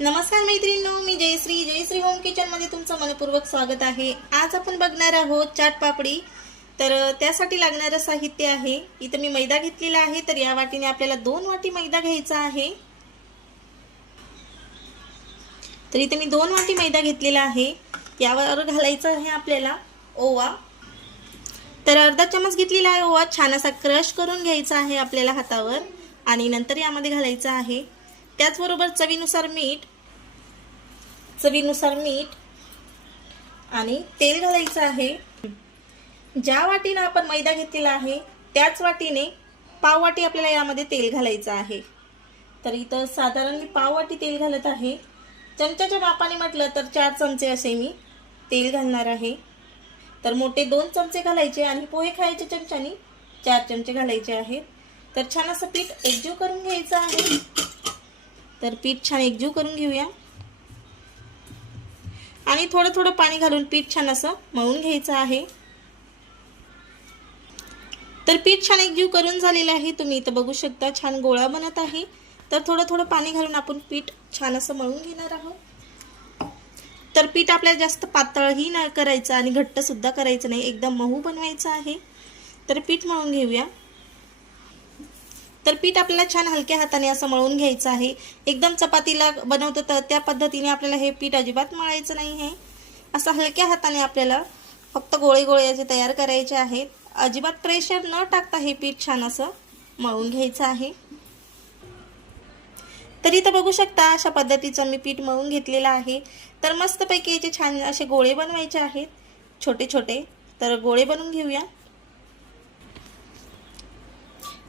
नमस्कार मैत्रिणींनो, मी Jayashree home kitchen मध्ये तुमचं मनपूर्वक स्वागत आहे। आज आपण बघणार आहोत चाट पापडी। तर त्यासाठी लागणारे साहित्य आहे, इथे मी मैदा घेतलेला आहे। तर या वाटीने आपल्याला 2 वाटी मैदा घ्यायचा आहे। तर इथे मी 2 वाटी मैदा घेतलेला आहे। यावर घालायचा आहे आपल्याला ओवा। तर अर्धा चमच घेतलेला आहे ओवा, छान असा क्रश करून घ्यायचा आहे आपल्याला हातावर। आणि नंतर यामध्ये घालायचा आहे त्याचबरोबर चवीनुसार मीठ आणि तेल घालायचं आहे। ज्या वाटीने आपण मैदा घेतलेला आहे त्याच वाटीने पाव वाटी आपल्याला यामध्ये तेल घालायचं आहे। तर इथं साधारण मी पाव वाटी तेल घालत आहे। चमच्याच्या मापाने म्हटलं तर 4 चमचे असे मी तेल घालणार आहे। तर मोठे 2 चमचे घालायचे आणि पोहे खायच्या चमच्याने 4 चमचे घालायचे आहेत। तर छान असं पीठ एकजीव करून घ्यायचं आहे। तर पीठ छान एकजीव करून घेऊया आणि थोडं थोडं पाणी घालून पीठ छान असं मळून घ्यायचं आहे। तर पीठ छान एकजीव करून झालेलं आहे, तुम्ही इथं बघू शकता छान गोळा बनत आहे। तर थोडं थोडं पाणी घालून आपण पीठ छान असं मळून घेणार आहोत। तर पीठ आपल्याला जास्त पातळही नाही करायचं आणि घट्ट सुद्धा करायचं नाही, एकदम मऊ बनवायचं आहे। तर पीठ मळून घेऊया। तर पीठ आपल्याला छान हलक्या हाताने असं मळून घ्यायचं आहे। एकदम चपातीला बनवतो तर त्या पद्धतीने आपल्याला हे पीठ अजिबात मळायचं नाही आहे। असं हलक्या हाताने आपल्याला फक्त गोळे गोळे असे तयार करायचे आहेत। अजिबात प्रेशर न टाकता हे पीठ छान असं मळून घ्यायचं आहे। तर इथं बघू शकता अशा पद्धतीचं मी पीठ मळून घेतलेलं आहे। तर मस्तपैकी याचे छान असे गोळे बनवायचे आहेत, छोटे छोटे। तर गोळे बनवून घेऊया।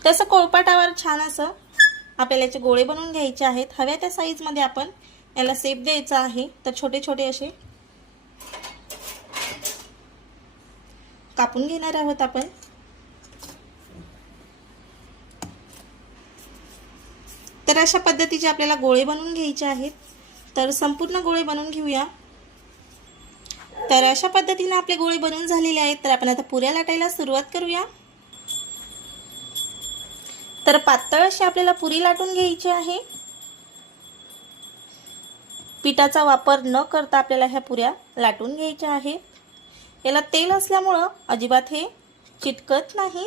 तसं कोळपाटावर छान असं आपल्याला याचे गोळे बनवून घ्यायचे आहेत। हव्या त्या साईज मध्ये आपण याला शेप द्यायचा आहे। तर छोटे छोटे असे कापून घेणार आहोत आपण। तर अशा पद्धतीचे आपल्याला गोळे बनवून घ्यायचे आहेत। तर संपूर्ण गोळे बनवून घेऊया। तर अशा पद्धतीने आपले गोळे बनवून झालेले आहेत। तर आपण आता पुऱ्या लाटायला सुरुवात करूया। तर पातळ अशी आपल्याला पुरी लाटून घ्यायची आहे। पिठाचा वापर न करता आपल्याला ह्या पुऱ्या लाटून घ्यायच्या आहेत। याला तेल असल्यामुळे अजिबात हे चिटकत नाही।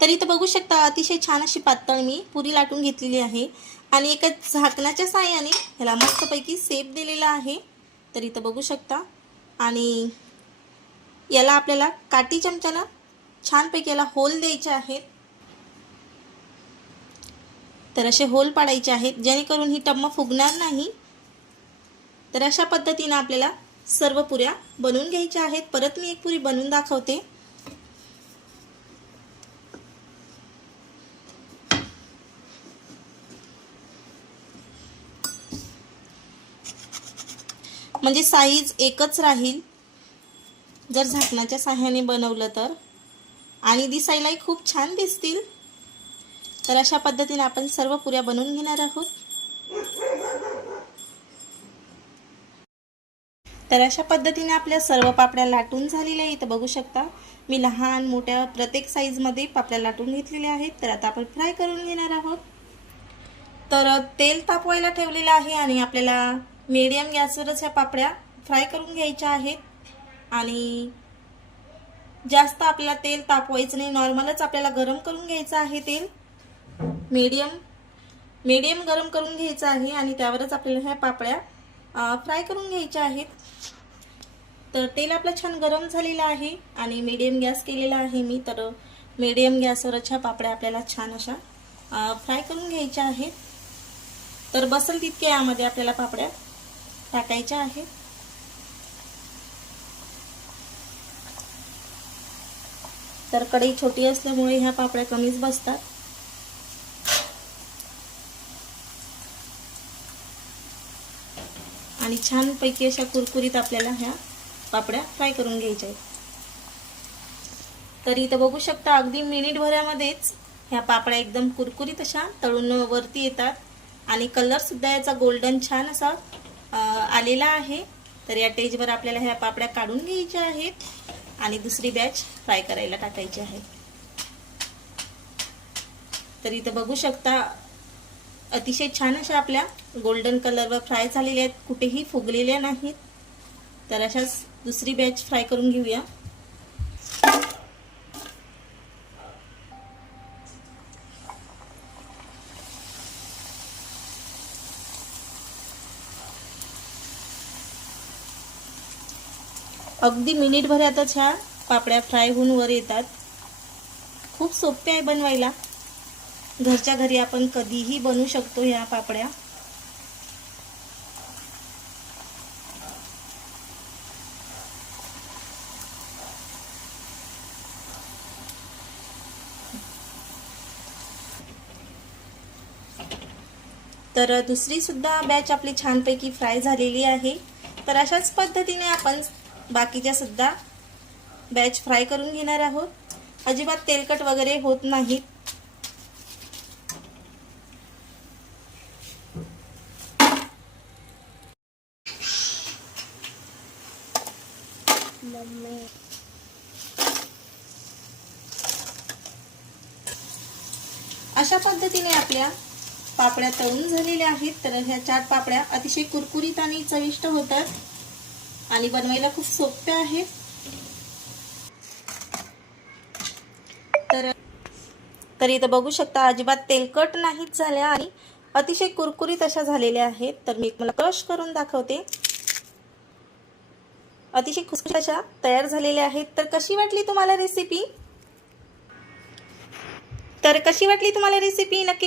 तर इथं बघू शकता अतिशय छान अशी पातळ मी पुरी लाटून घेतलेली आहे आणि एका झाकणाच्या साहाय्याने याला मस्तपैकी शेप दिलेला आहे। तर इथं बघू शकता आणि याला आपल्याला काठी चमच्याने छानपैकी याला होल द्यायचे आहेत। तर असे होल पाडायचे आहेत जेणेकरून ही टम्म फुगणार नाही। तर अशा पद्धतीने आपल्याला सर्व पुऱ्या बनवून घ्यायच्या आहेत। परत मी एक पुरी बनवून दाखवते। म्हणजे साईज एकच राहील जर झाकणाच्या साहाय्याने बनवलं तर, आणि दिसायलाही खूप छान दिसतील। तर अशा पद्धतीने आपण सर्व पुऱ्या बनवून घेणार आहोत। तर अशा पद्धतीने आपल्या सर्व पापड्या लाटून झालेल्या आहेत। इथं बघू शकता मी लहान मोठ्या प्रत्येक साईज मध्ये पापड्या लाटून घेतलेल्या आहेत। तर आता आपण फ्राय करून घेणार आहोत। तर तेल तापवायला ठेवलेलं आहे आणि आपल्याला मीडियम गॅसवरच ह्या पापड्या फ्राय करून घ्यायच्या आहेत। आणि जास्त आपल्याला तेल तापवायचं नाही, नॉर्मलच आपल्याला गरम करून घ्यायचं आहे। तेल मीडियम गरम करून घ्यायचं आहे आणि त्यावरच आपल्याला ह्या पापड्या फ्राय करून घ्यायच्या आहेत। तर तेल आपलं छान गरम झालेलं आहे आणि मीडियम गॅस केलेला आहे मी। तर मीडियम गॅसवरच ह्या पापड्या आपल्याला छान अशा फ्राय करून घ्यायच्या आहेत। तर बसल तितके यामध्ये आपल्याला पापड्या टाकायच्या आहेत। तर कढई छोटी असल्यामुळे ह्या पापड्या कमीच बसतात। आणि छानपैकी अशा कुरकुरीत आपल्याला ह्या पापड्या फ्राय करून घ्यायच्या आहेत। तर इथं बघू शकता अगदी मिनिटभरामध्येच ह्या पापड्या एकदम कुरकुरीत अशा तळून वरती येतात आणि कलर सुद्धा याचा गोल्डन छान असा आलेला आहे। तर या स्टेजवर आपल्याला ह्या पापड्या काढून घ्यायच्या आहेत आणि दुसरी बॅच फ्राय करायला टाकायची आहे। तर इथं बघू शकता अतिशय छान अशा आपल्या गोल्डन कलरवर फ्राय झालेल्या आहेत, कुठेही फुगलेल्या नाहीत. तर अशाच दुसरी बॅच फ्राय करून घेऊया. अगदी मिनिटभरातच ह्या पापड्या फ्राय होऊन वर येतात. खूप सोपे आहे बनवायला. घरच्या घरी आपण कधीही बनवू शकतो ह्या पापड्या. तर दुसरी सुद्धा बॅच आपली छानपैकी फ्राय झालेली आहे. तर अशाच पद्धतीने आपण बाकीच्या सुद्धा बॅच फ्राय करून घेणार आहोत. अजिबात तेलकट वगैरे होत नाहीत. अशा पद्धतीने आपल्या पापड्या तळून झालेल्या आहेत. तर ह्या चाट पापड्या अतिशय कुरकुरीत आणि चविष्ट होतात आणि बनवायला खूप सोप्या आहेत. तर इथं बघू शकता अजिबात तेलकट नाहीत झाल्या आणि अतिशय कुरकुरीत अशा झालेल्या आहेत. तर मी तुम्हाला क्रश करून दाखवते. अतिशय खुसखुशीत अशा तयार झालेल्या आहेत. तर कशी वाटली तुम्हाला रेसिपी नक्की